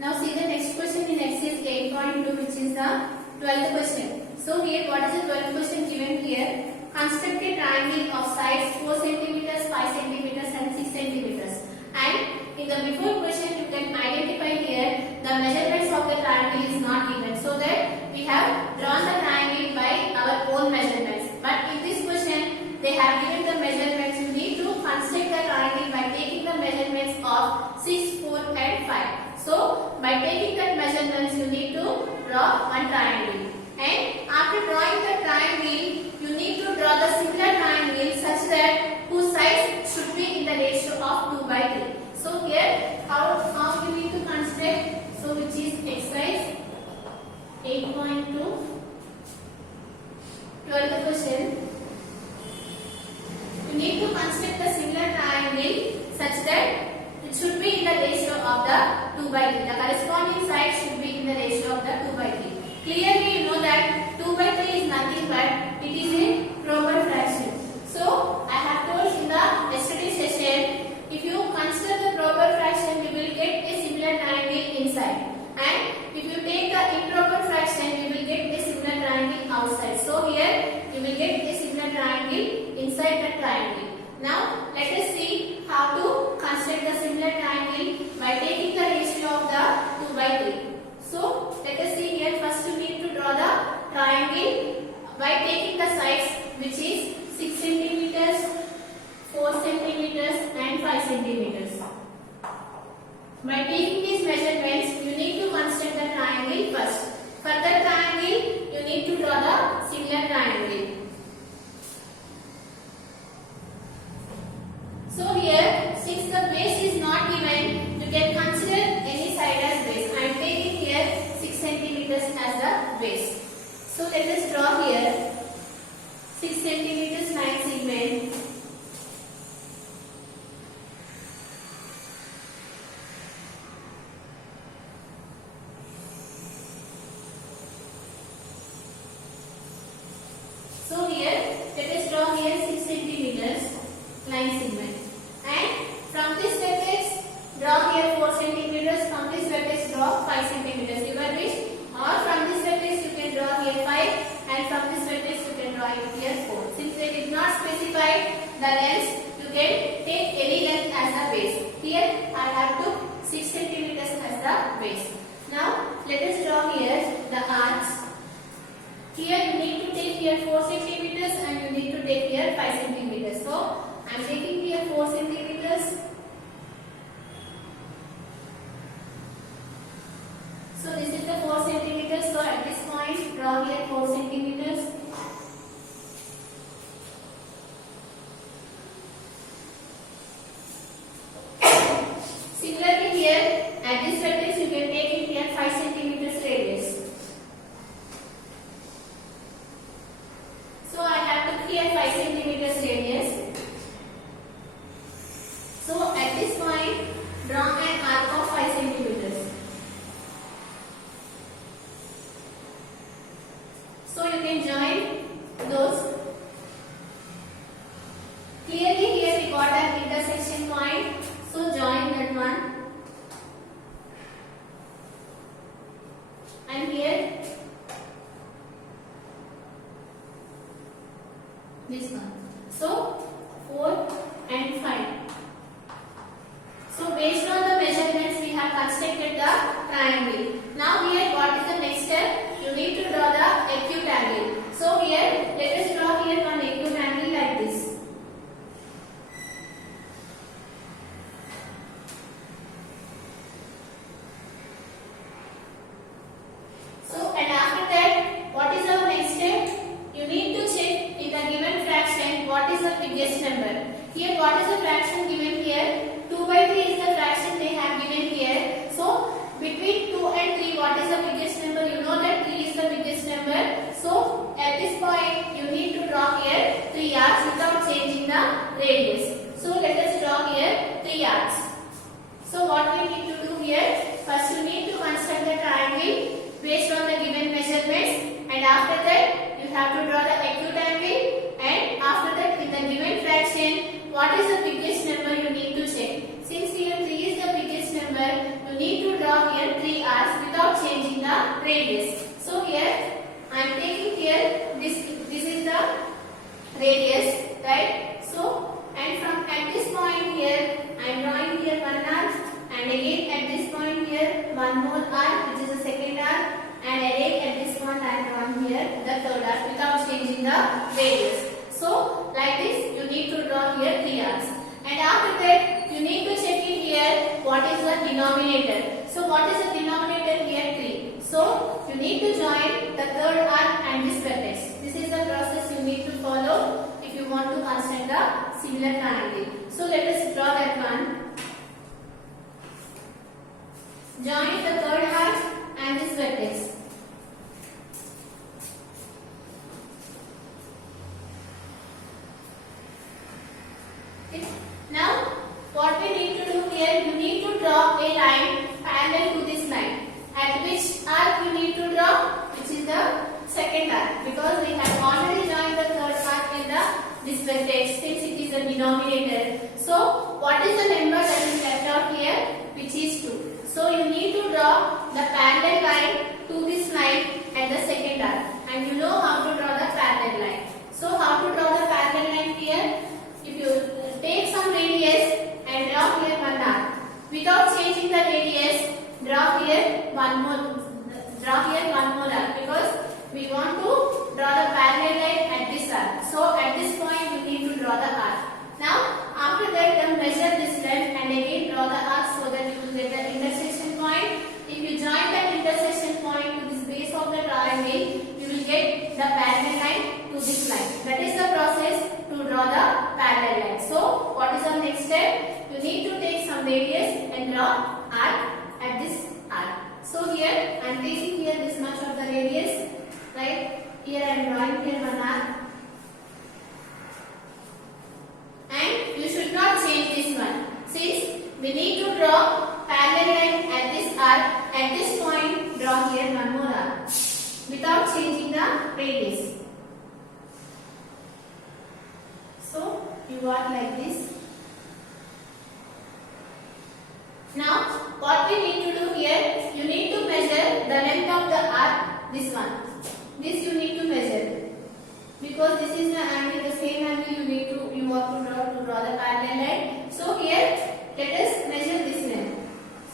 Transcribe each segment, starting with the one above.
Now see the next question in exercise 8.2, which is the 12th question. So here what is the 12th question given here? Construct a triangle of sides 4 centimeters, 5 centimeters and 6 centimeters. And in the before question you can identify here the measurements of the triangle is not given. So that we have drawn the triangle by our own measurements. But in this question they have given the measurements. You need to construct the triangle by taking the measurements of 6, 4 and 5. So, by taking that measurements, you need to draw one triangle. And after drawing the triangle, you need to draw the similar triangle such that whose sides should be in the ratio of 2 by 3. So, here, how you need to construct? So, which is exercise 8.2, 12th question. You need to construct a similar triangle such that it should be in the ratio of the 2 by 3. The corresponding side should be in the ratio of the 2 by 3. Clearly you know that 2 by 3 is nothing but it is a proper fraction. So I have told in the yesterday session, if you consider the proper fraction, you will get a similar triangle inside. And if you take the improper fraction, you will get a similar triangle outside. So here you will get a similar triangle inside the triangle. Now let us see how to construct the similar triangle by taking the ratio of the 2 by 3. So let us see here. First you need to draw the triangle by taking the sides, which is 6 centimeters, 4 centimeters and 5 centimeters. By taking these measurements, you need to construct the triangle first. For the triangle, you need to draw the similar triangle. So here, since the base is not given, you can consider any side as base. I am taking here 6 centimeters as the base. So let us draw here 6 centimeters line segment. So here, let us draw here 6 centimeters line segment. From this vertex, draw here 4 centimeters. From this vertex, draw 5 centimeters. Your wish. Or from this vertex, you can draw here 5, and from this vertex, you can draw here 4. Since they did not specify the length, you can take any length as a base. Here, I have took 6 centimeters as the base. Now, let us draw here the arcs. Here, you need to take here 4 centimeters, and you need to take here 5 centimeters. So, I am taking here 4 centimeters. So this is the 4 centimeters. So at this point, draw here 4 centimeters. Similarly here, at this vertex, you can take it here 5 centimeters radius. So I have to here 5 centimeters radius. So at this point, draw an arc of 5 centimeters. So you can join those. Clearly here we got an intersection point. So join that one. And here this one. So 4 and 5. So based on the measurements, we have constructed the triangle. Now here, what is the next step? You need to draw the acute angle. So here, let us draw here one acute angle like this. So and after that, what is our next step? You need to check in the given fraction what is the biggest number. Here, what is the fraction given here? 2 by 3 is the fraction they have given here. So, between 2 and 3, what is the biggest number? You know that 3 is the biggest number. So, at this point, you need to draw here 3 arcs without changing the radius. So, let us draw here 3 arcs. So, what we need to do here? First, you need to construct the triangle based on the given measurements. And after that, you have to draw the acute angle. And after that, in the given fraction, what is the biggest number you need to check? Since here 3 is the biggest number, you need to draw here 3 without changing the radius. So here I am taking here this is the radius, right? So and from at this point here I am drawing here one arc, and again at this point here one more arc, which is the second arc, and again at this point I am drawing here the third arc without changing the radius. So like this you need to draw here 3 arcs, and after that you need to check it here what is the denominator. So what is the denominator here? 3. So you need to join the third arc and this vertex. This is the process you need to follow if you want to construct a similar triangle. So let us draw that one. Join the third arc and this vertex. Okay. Now what we need to do here, you need to draw a line parallel to this line. At which arc you need to draw? Which is the second arc, because we have already joined the third arc in this vertex since it is a denominator. So what is the number that is left out here? Which is 2. So you need to draw the parallel line to this line at the second arc, and you know how to draw the parallel line. So how to draw the parallel line here? If you take some radius and draw here one arc, without changing the radius, draw here one more arc, because we want to draw the parallel line at this arc. So at this point you need to draw the arc. Now after that then measure this length and again draw the arc so that you will get the intersection point. If you join that intersection point to this base of the triangle, you will get the parallel line to this line. That is the process to draw the parallel line. So what is the next step? You need to take some radius and draw arc at this arc. So here I am taking here this much of the radius, right? Here I am drawing here one arc, and you should not change this one, since we need to draw parallel line at this arc. At this point draw here one more arc without changing the radius. So you got like this. Now what we need to do here, you need to measure the length of the arc, this one. This you need to measure, because this is the angle, the same angle you want to draw the parallel line. So here let us measure this length.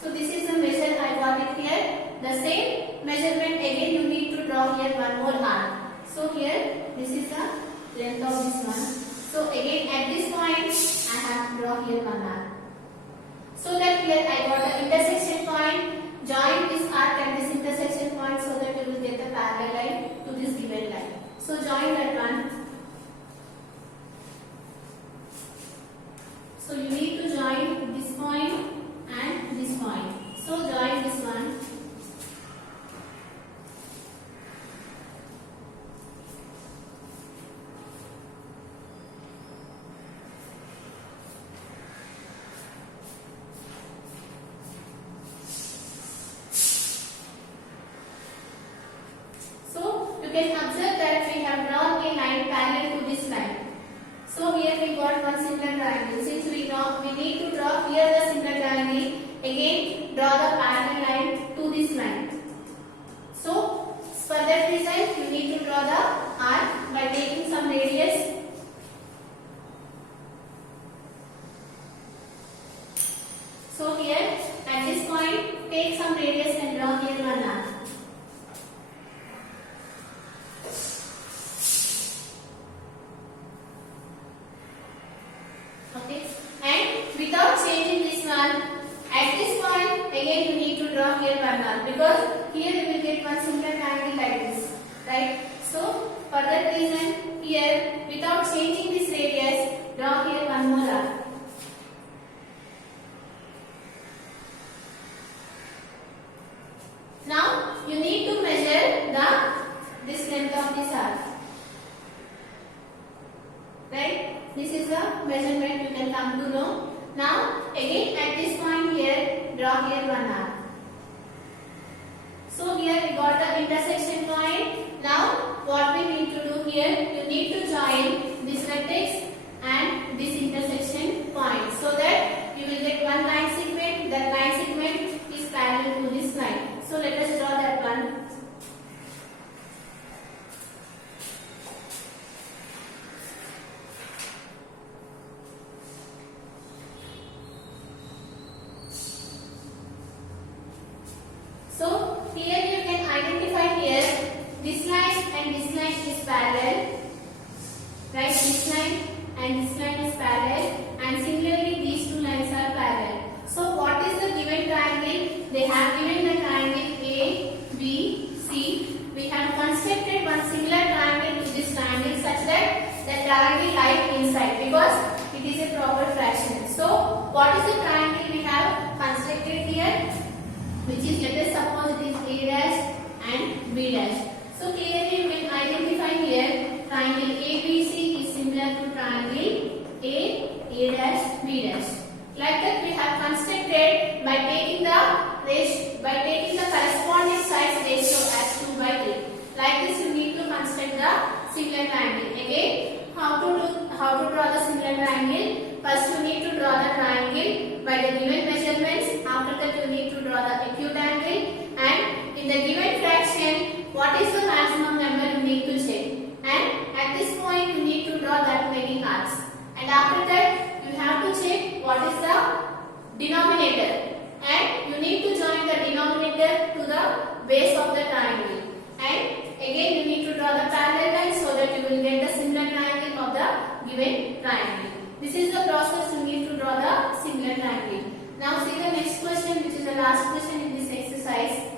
So this is the measure I got it here. The same measurement again you need to draw here one more arc. So here this is the length of this one. So again at this point I have to draw here one arc. So that here I got the intersection point. Join this arc and this intersection point so that you will get the parallel line to this given line. So join that one. So you need to join this point and this point. So join this one. You can observe that we have drawn a line parallel to this line. So here we got one similar triangle. Since we need to draw here the similar triangle, again draw the parallel line to this line. So for that reason you need to draw the arc by taking some radius. So here at this point take some radius and draw here one arc. Okay, and without changing this one, at this point again you need to draw here one arc, because here you will get one similar triangle like this, right? So for that reason here without changing this radius, draw here one more arc. Now you need to measure this length of this arc, right? This is the measurement you can come to know. Now again at this point here draw here one arc. So here we got the intersection point. Now what we need to do here, you need to join this vertex and this intersection point so that you will get one line segment. That line segment is parallel to this line. So let us identify here this line and this line is parallel, right? This line and this line is parallel, and similarly these two lines are parallel. So what is the given triangle? They have given the triangle A, B, C. We have constructed one similar triangle to this triangle such that the triangle lies inside because it is a proper fraction. So what is the triangle we have constructed here? Which is, let us suppose it is A dash and B dash. So clearly we will identify here triangle ABC is similar to triangle A dash, B dash. Like that we have constructed by taking the corresponding sides ratio as 2 by 3. Like this you need to construct the similar triangle. Again, how to draw the similar triangle? First you need to draw the triangle by the given measurements. After that you need to draw the acute angle, and in the given fraction what is the maximum number you need to check, and at this point you need to draw that many arcs, and after that you have to check what is the denominator, and you need to join the denominator to the base of the triangle, and again you need to draw the parallel line so that you will get the similar triangle of the given triangle. This is the process you need to draw the similar triangle. Now see the next question, which is the last question in this exercise.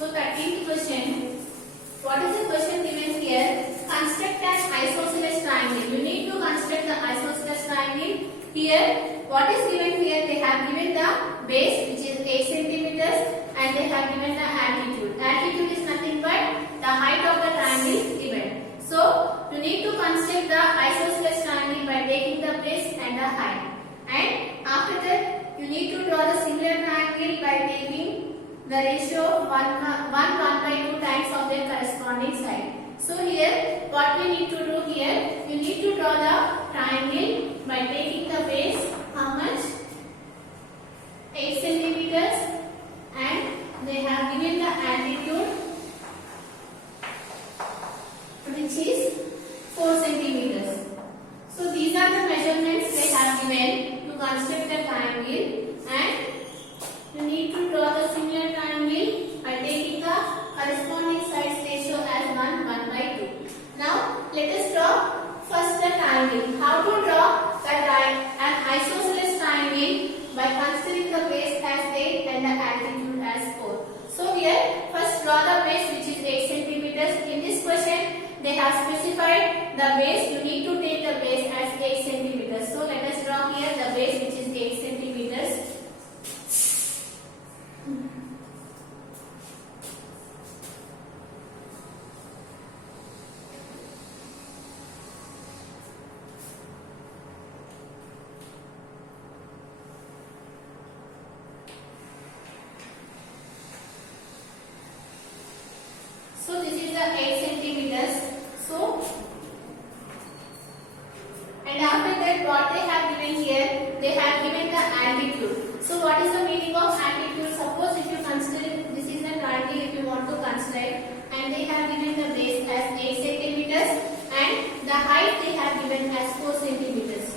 So 13th question, what is the question given here? Construct an isosceles triangle. You need to construct the isosceles triangle. Here, what is given here? They have given the base which is 8 centimeters, and they have given the altitude. Altitude is nothing but the height of the triangle given. So you need to construct the isosceles triangle by taking the base and the height. And after that, you need to draw the similar triangle by taking the ratio of 1 by 2 times of their corresponding side. So here what we need to do here, you need to draw the triangle by taking the base, how much? 8 centimeters, and they have given the altitude which is 4 centimeters. So these are the measurements they have given to construct the triangle, and you need to draw the similar triangle by taking the corresponding sides ratio as 1 by 2. Now let us draw first the triangle. How to draw an isosceles triangle? By considering the base as 8 and the altitude as 4. So here first draw the base which is 8 centimeters. In this question they have specified the base. You need to take the base as 8 centimeters. So let us draw here the base which is 8 centimeters. So this is the 8 centimeters. So, and after that what they have given here, they have given the altitude. So what is the meaning of altitude? Suppose if you consider this is a triangle if you want to construct, and they have given the base as 8 centimeters and the height they have given as 4 centimeters.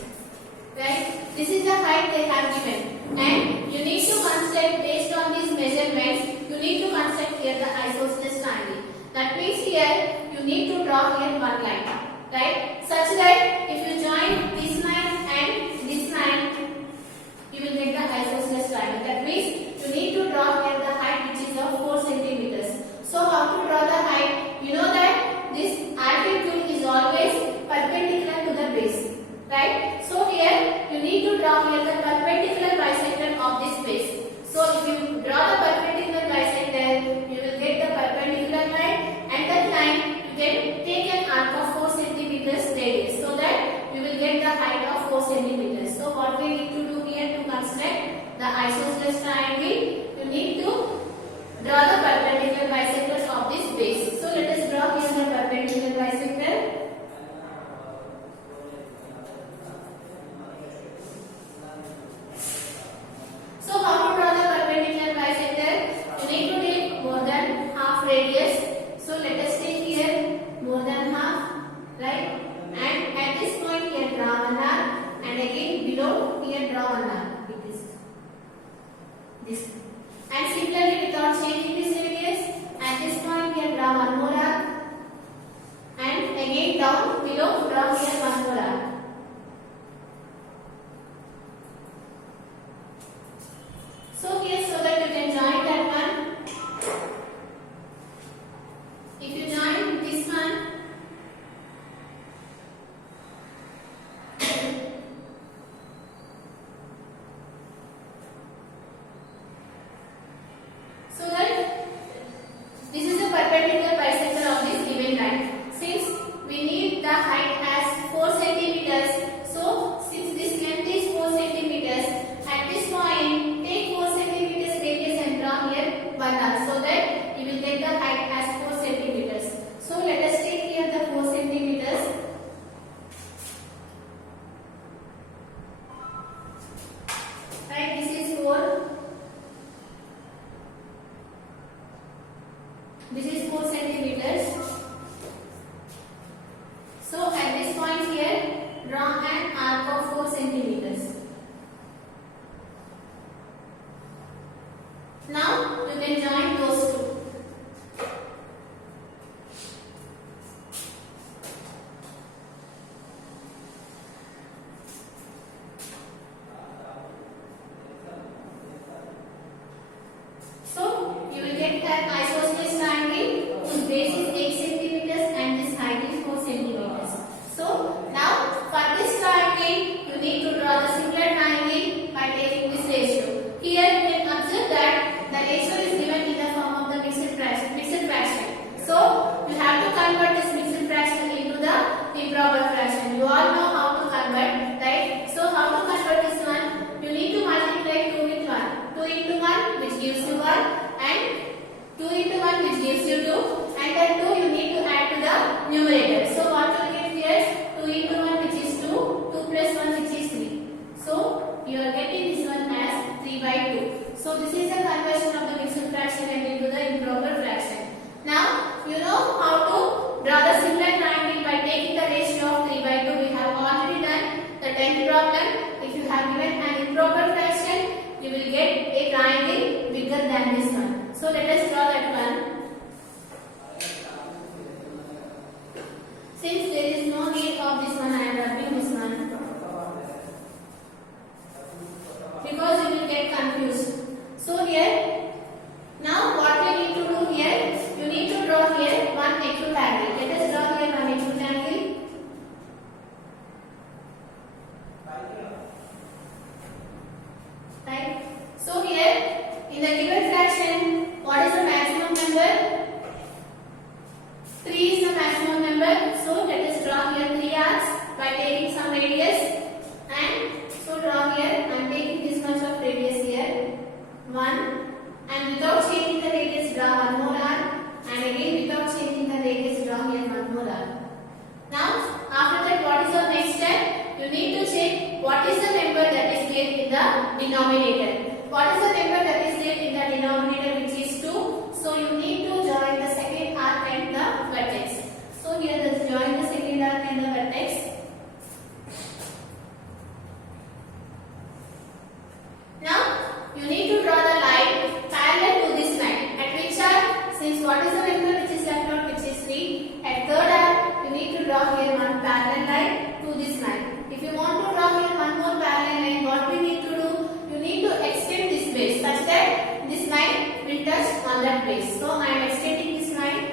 Right? This is the height they have given, and you need to construct based on these measurements. You need to construct here the isosceles triangle. That means here you need to draw here one line, right? Such that if you join this line and this line, you will get the isosceles triangle. That means you need to draw here the height which is of 4 centimeters. So how to draw the height? You know that this altitude is always perpendicular to the base, right? So here you need to draw here the perpendicular bisector of this base. So if you draw the perpendicular bisector, you will get the perpendicular line, and that line you can take an arc of 4 centimeters radius, so that you will get the height of 4 centimeters. So what we need to do here to construct the isosceles triangle, you need to draw the perpendicular bisectors of this base. So let us draw here the perpendicular bisector. below here draw one arc with this. And similarly, without changing this radius, at this point here draw one more arc, and again down below draw here one more arc. So here, so that you can join that one. If you join this one, so that this is a perpendicular bisector of this given line. Since we need the height as 4 centimeters, so since this length is 4 centimeters, at this point take 4 centimeters radius and draw here one arc, so that you will get the height as 4 centimeters. So let us take here the 4 centimeters. Right, this is 4. This is 4 centimeters. So at this point here, draw an arc of 4 centimeters. Now you can join those two. So you will get an isosceles triangle whose base is 8 centimeters and this height is 4 centimeters. So now for this triangle you need to draw the similar triangle by taking this ratio. Here you can observe that the ratio is given in the form of the mixed fraction. So you have to convert this mixed fraction into the improper fraction. You all know how to convert, right? So how to convert this one? You need to multiply 2 with 1. 2 into 1 which gives you 1 and 2 into 1 which gives you 2, and then 2 you need to add to the numerator. So what you get here? 2 into 1 which is 2, 2 plus 1 which is 3. So you are getting this one as 3 by 2. So this is the conversion of the mixed fraction and into the improper fraction. Now you know how to draw the similar triangle by taking the ratio of 3 by 2. We have already done the 10th problem. If you have given an improper fraction, you will get a triangle bigger than this one. So let us draw that one. Since there is no need of this one, I am rubbing this one because you will get confused. So here, now what we need to do here, you need to draw here one acute angle. Let us draw here one acute angle. Right. So here in the given fraction, what is the maximum number? 3 is the maximum number. So let us draw here 3 arcs by taking some radius. And so draw here, I am taking this much of radius here. 1. And without changing the radius, draw one more arc. And again without changing the radius, draw here one more arc. Now after that, what is the next step? You need to check what is the number that is there in the denominator. What is the number that is there in the denominator, which is 2? So you need to join the second arc and the vertex. So here let's join the second arc and the vertex. Now you need to draw the line parallel to this line. At which arc? Since what is the number which is left out, which is 3. At third arc, you need to draw here one parallel line to this line. If you want to draw here one more parallel line, what we need to do? You need to extend this base such that this line will touch on that base. So I am extending this line.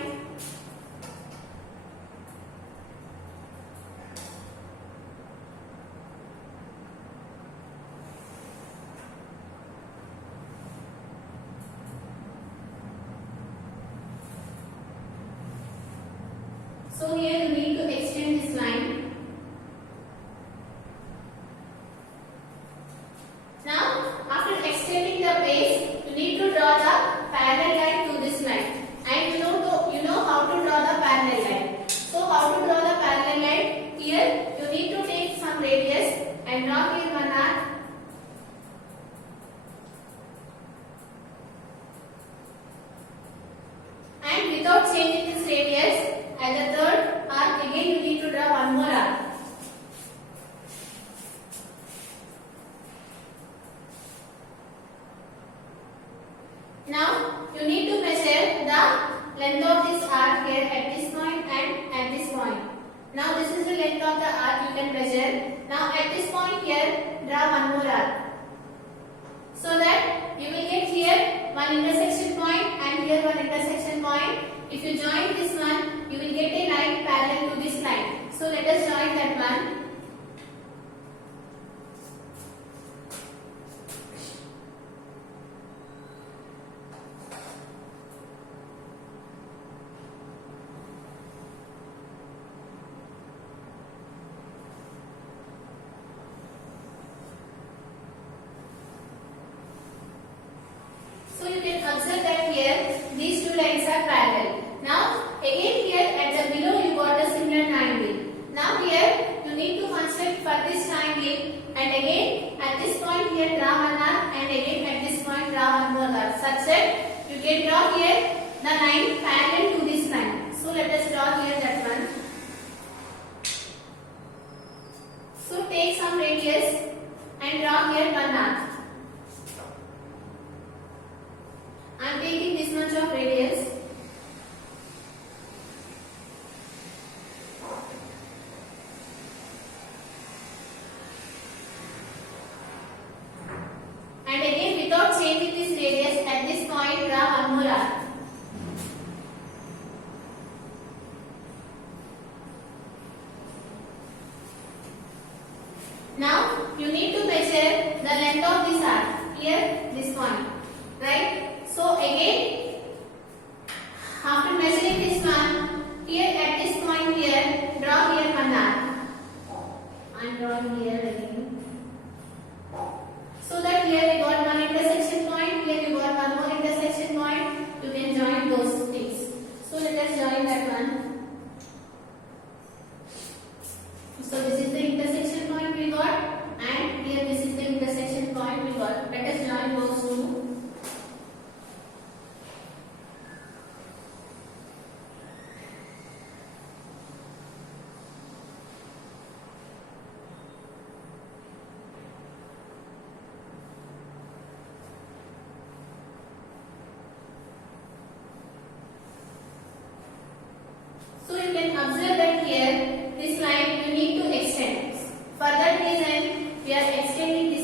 Now this is the length of the arc you can measure. Now at this point here, draw one more arc. So that you will get here one intersection point and here one intersection point. If you join this one, you will get a line parallel to this line. So let us join that one. So you can observe that here these two lines are parallel. Now again here at the below you got a similar triangle. Now here you need to construct for this triangle and again at this point here draw one arc and again at this point draw one more arc such that you can draw here the line parallel to this line. So let us draw here that one. So take some radius and draw here one arc. I am taking this much of radius. And again without changing this radius at this point draw one more arc. Now you need to measure the length of this arc. Here this point. Right? So again, after measuring this one, here at this point here, draw here one arc. I am drawing here again. So that here we got one intersection point, here we got one more intersection point. You can join those things. So let us join that one. So this is the intersection point we got, and here this is the intersection point we got. Let us join those two.